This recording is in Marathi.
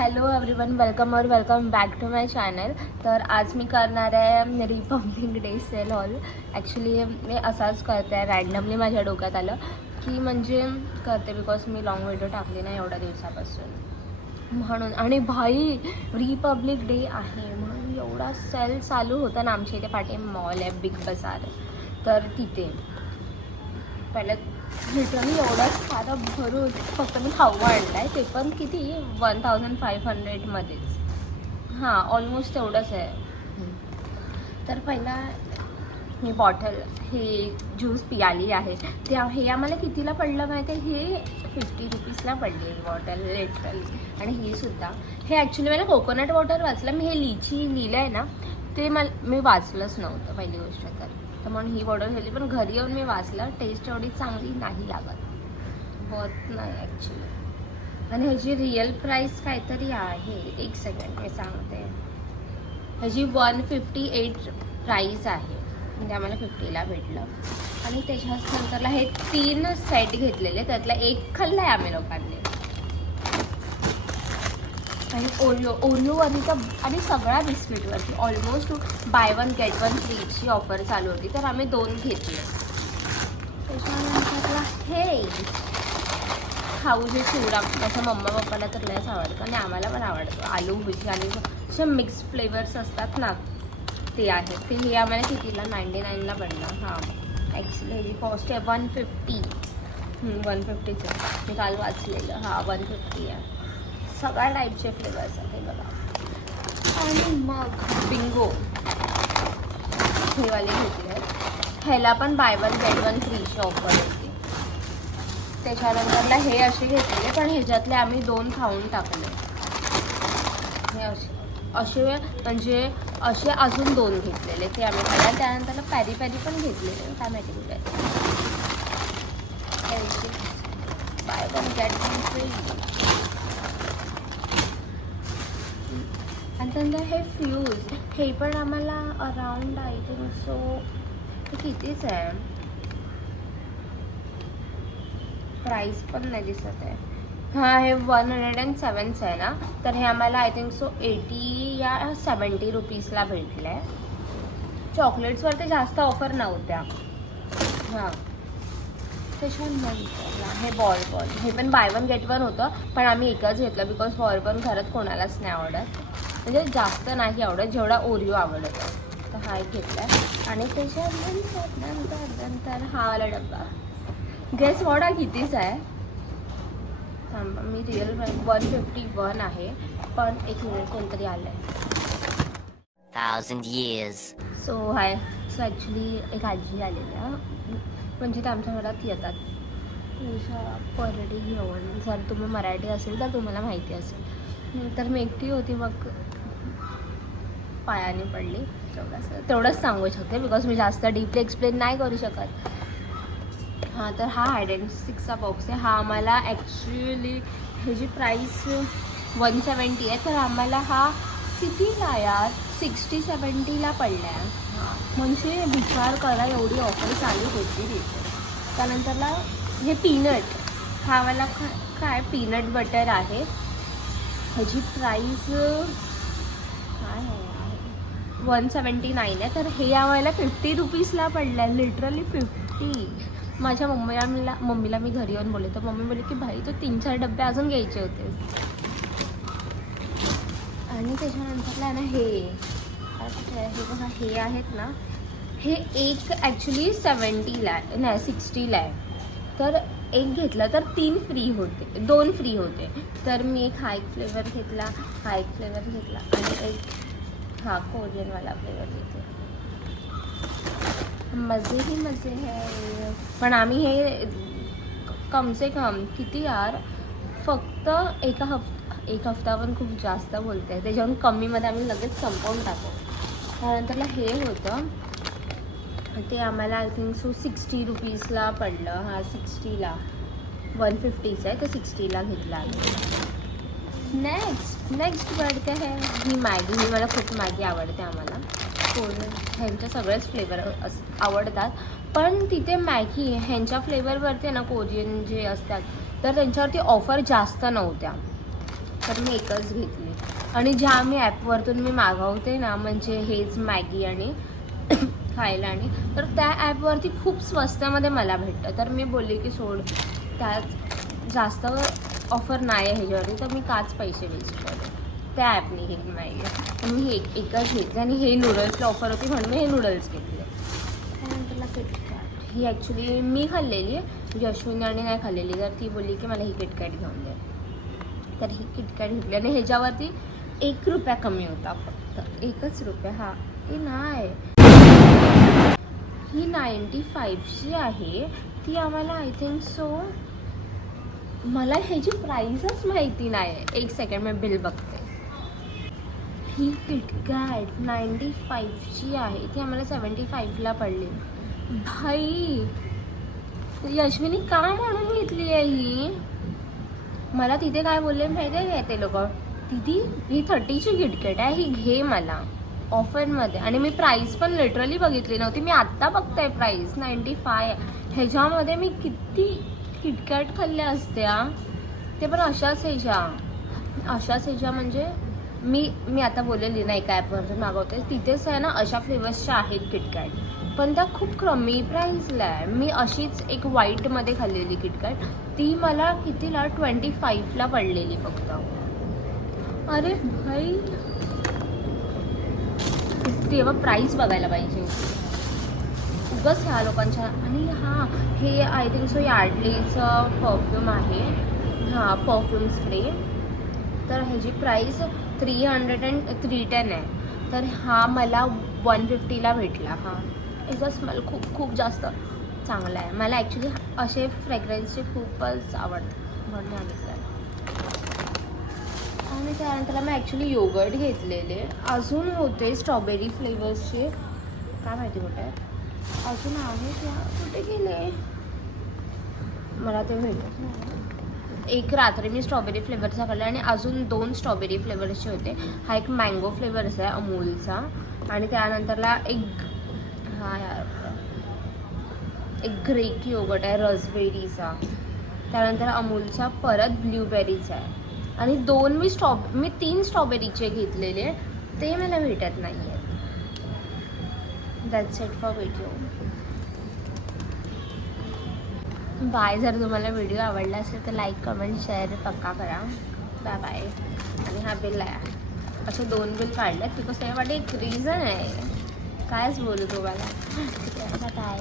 Hello everyone, welcome back to my channel. तर आज मी करणार आहे republic day sale haul. Actually मी असाच करते आहे, रॅन्डमली माझ्या डोक्यात आलं की म्हणजे करते, बिकॉज मी लॉंग व्हिडिओ टाकली नाही एवढ्या दिवसापासून म्हणून. आणि भाई रिपब्लिक डे आहे म्हणून एवढा सेल चालू होता ना. आमच्या इथे पाठी मॉल आहे, बिग बाजार, तर तिथे पहिलं लिटरली एवढंच सारं भरून फक्त मी खाऊ आणलं आहे, ते पण किती 1500मध्येच. हां, ऑलमोस्ट तेवढंच आहे. तर पहिला ही बॉटल, हे ज्यूस पियाली आहे ते हे आम्हाला कितीला पडलं माहिती आहे? हे 50 रुपीजला पडली ही बॉटल लिटरली. आणि ही सुद्धा, हे ॲक्च्युली मला कोकोनट वॉटर वाचलं, मी हे लिची लिहिलं आहे ना ते मी वाचलंच नव्हतं पहिली गोष्ट. तर म्हणून ही बॉटल घेतली, पण घरी येऊन मी वाचलं, टेस्ट एवढी चांगली नाही लागत, होत नाही ॲक्च्युली. आणि ह्याची रिअल प्राईस काहीतरी आहे, एक सेकंड मी सांगते. ह्याची 158 प्राईस आहे, म्हणजे आम्हाला 50ला भेटलं. आणि त्याच्यानंतरला हे 3 सेट घेतलेले, त्यातला एक खाल्ला आहे आम्ही लोकांनी. आणि ओरिओवरती तर, आणि सगळ्या बिस्किटवरती ऑलमोस्ट बाय 1 गेट 1 फ्रीची ऑफर चालू होती, तर आम्ही 2 घेतले. त्याच्यानंतरला हे खाऊ जे चिवडा, माझ्या मम्मा पप्पाला तर लयच आवडतं आणि आम्हाला पण आवडतो. आलू भुजी आणि असे मिक्स फ्लेवर्स असतात ना, ते आहेत. ते हे आम्हाला कितीला 99ला पडलं. हां, ॲक्च्युली ह्याची कॉस्ट आहे 150. 150चं मी काल वाचलेलं. हां, 150 आहे. सगळ्या टाईपचे फ्लेवर्स आहेत बघा. आणि मग बिंगो हे वाले घेतले आहेत, ह्याला पण बाय 1 गेट 1 फ्रीची ऑफर होती. त्याच्यानंतरला हे असे घेतलेले, पण ह्याच्यातले आम्ही 2 खाऊन टाकले. हे असे म्हणजे असे अजून 2 घेतलेले, ते आम्ही खाल्ले. त्यानंतरला पॅरी पण घेतलेले, काय माहिती कुठे बाय 1 गेट 1 फ्री. आणि त्यानंतर हे फ्यूज, हे पण आम्हाला अराउंड आय थिंक सो हे कितीच आहे, प्राईस पण नाही दिसत आहे. हां, हे 107 आहे ना, तर हे आम्हाला आय थिंक सो 80 या 70 रुपीजला भेटलं आहे. चॉकलेट्सवरती जास्त ऑफर नव्हत्या. हां, त्याच्यानंतर हे बॉल हे पण बाय 1 गेट 1 होतं, पण आम्ही एकच घेतलं, बिकॉज बॉल घरात कोणालाच नाही आवडत, म्हणजे जास्त नाही आवडत जेवढा ओरिओ आवडत. तर हा एक घेतला आहे. आणि त्याच्यानंतर हा वाला डब्बा, गेस वॉट हा कितीच आहे? थांबा, मी रिअल 151 आहे, पण एक मिनिट कोणतरी आलं आहे. 1000 years. सो हाय. सो ॲक्च्युली एक आजी आलेल्या, म्हणजे ते आमच्या घरात येतात परडी घेऊन. जर तुम्ही मराठी असेल तर तुम्हाला माहिती असेल. तर मी एकटी होती, मग पायाने पडली, तेवढंच सांगू शकते, बिकॉज मी जास्त डीपली एक्सप्लेन नाही करू शकत. हां, तर हा हायड अँड सीकचा बॉक्स आहे. हा आम्हाला ॲक्च्युली ह्याची प्राईस 170 आहे, तर आम्हाला हा कितीला यार 60-70ला पडला आहे. हां, म्हणजे विचार करा, एवढी ऑफर चालू होती तिथे. त्यानंतरला हे पीनट, हा वाला काय पीनट बटर आहे, ह्याची प्राईस काय आहे 179 आहे, तर हे आम्हाला 50 रुपीजला पडलं आहे, लिटरली 50. माझ्या मम्मीला मी घरी येऊन बोलले, तर मम्मी बोलली की भाई तो 3-4 डबे अजून घ्यायचे होते. आणि त्याच्यानंतरला ना हे बघा, हे आहेत ना, हे एक ॲक्च्युली 70ला आहे, नाही 60ला आहे. तर एक घेतलं तर 3 फ्री होते, 2 फ्री होते. तर मी एक हा एक फ्लेवर घेतला, हा एक फ्लेवर घेतला, आणि एक हा कोरियनवाला फ्लेवर घेतला. मजे ही मजे है. पण आम्ही हे कम से कम किती यार, फक्त एक हफ्ता पण खूप जास्त बोलते आहे, त्याच्याहून कमीमध्ये आम्ही लगेच संपवून टाकू. त्यानंतरला हे होतं, ते आम्हाला आय थिंक सो 60 रुपीजला पडलं. हा 60ला, 150चं आहे, तर 60ला घेतला आम्ही. नेक्स्ट पडते आहे ही मॅगी. मला खूप मॅगी आवडते. आम्हाला ह्यांच्या सगळेच फ्लेवर आवडतात, पण तिथे मॅगी ह्यांच्या फ्लेवरवरती ना, कोरियन जे असतात, तर त्यांच्यावरती ऑफर जास्त नव्हत्या. तर मी एकच घेतली. आणि ज्या मी ॲपवरतून मी मागवते ना, म्हणजे हेच मॅगी आणि खायला आणि तर त्या ॲपवरती खूप स्वस्तामध्ये मला भेटतं. तर मी बोलली की सोड, त्यात जास्त ऑफर नाही आहे ह्याच्यावरती, तर मी काच पैसे वेस्ट करते. त्या ॲपनी हे नाही आहे, तर मी हे एकच घेतले. आणि हे नूडल्सला ऑफर होती म्हणून मी हे नूडल्स घेतले. त्यानंतरला किटकॅट ही ॲक्च्युली मी खाल्लेली, यशविनीने नाही खाल्लेली. तर ती बोलली की मला ही किटकॅट घेऊन दे, तर ही किटकॅट घेतली. आणि ह्याच्यावरती 1 रुपया कमी होता, फक्त 1 रुपया. हा हे नाही, ही 95ची आहे. ती आम्हाला आय थिंक सो, मला ह्याची प्राईसच माहिती नाही. एक सेकंड मी बिल बघते. ही किटकॅट 95ची आहे, ती आम्हाला 75ला पडली. भाई, यशविनी का म्हणून घेतली आहे ही? मला तिथे काय बोलले माहिती आहे ते लोक, दीदी ही 30ची किटकॅट आहे, ही घे मला ऑफरमध्ये. आणि मी प्राईस पण लिटरली बघितली नव्हती, मी आत्ता बघताय प्राईस 95. ह्याच्यामध्ये मी किती किटकॅट खाल्ल्या असत्या, ते पण अशाच ह्याच्या म्हणजे मी आता बोललेली नाही का ॲपवरती मागवते, तिथेच आहे ना अशा फ्लेवर्सच्या आहेत किटकॅट, पण त्या खूप कमी प्राईसला आहे. मी अशीच एक व्हाईटमध्ये खाल्लेली किटकॅट, ती मला कितीला 25ला पडलेली फक्त. अरे भाई, तेव्हा प्राईस बघायला पाहिजे उगाच ह्या लोकांच्या. आणि हां, हे आय थिंक सो यार्डलीचं परफ्यूम आहे. हां, परफ्यूम स्प्रे. तर ह्याची प्राईस 310 आहे. तर हा मला 150ला भेटला. हां, याचा स्मेल खूप जास्त चांगला आहे. मला ॲक्च्युली असे फ्रेग्रन्सचे खूपच आवडतं म्हणून आले. आणि त्यानंतर मी ॲक्च्युली योगर्ट घेतलेले. अजून होते स्ट्रॉबेरी फ्लेवर्सचे, काय माहिती कुठे अजून आहे त्या, कुठे गेले मला ते भेटत नाही. एक रात्री मी स्ट्रॉबेरी फ्लेवरचा खाल्ला आणि अजून 2 स्ट्रॉबेरी फ्लेवर्सचे होते. हा एक मँगो फ्लेवर्स आहे अमूलचा, आणि त्यानंतरला एक ग्रीक योगर्ट आहे रसबेरीचा. त्यानंतर अमूलचा परत ब्ल्यूबेरीचा आहे. आणि 2 मी 3 स्ट्रॉबेरीचे घेतलेले, ते मला भेटत नाही आहेत. That's it for video. Bye. जर तुम्हाला व्हिडिओ आवडला असेल तर लाईक, कमेंट, शेअर पक्का करा. Bye bye. आणि हा बिल आहे, असे 2 बिल काढल्यात, ती कसं आहे वाटते एक रिझन आहे, कायच बोलू तुम्हाला. बाय.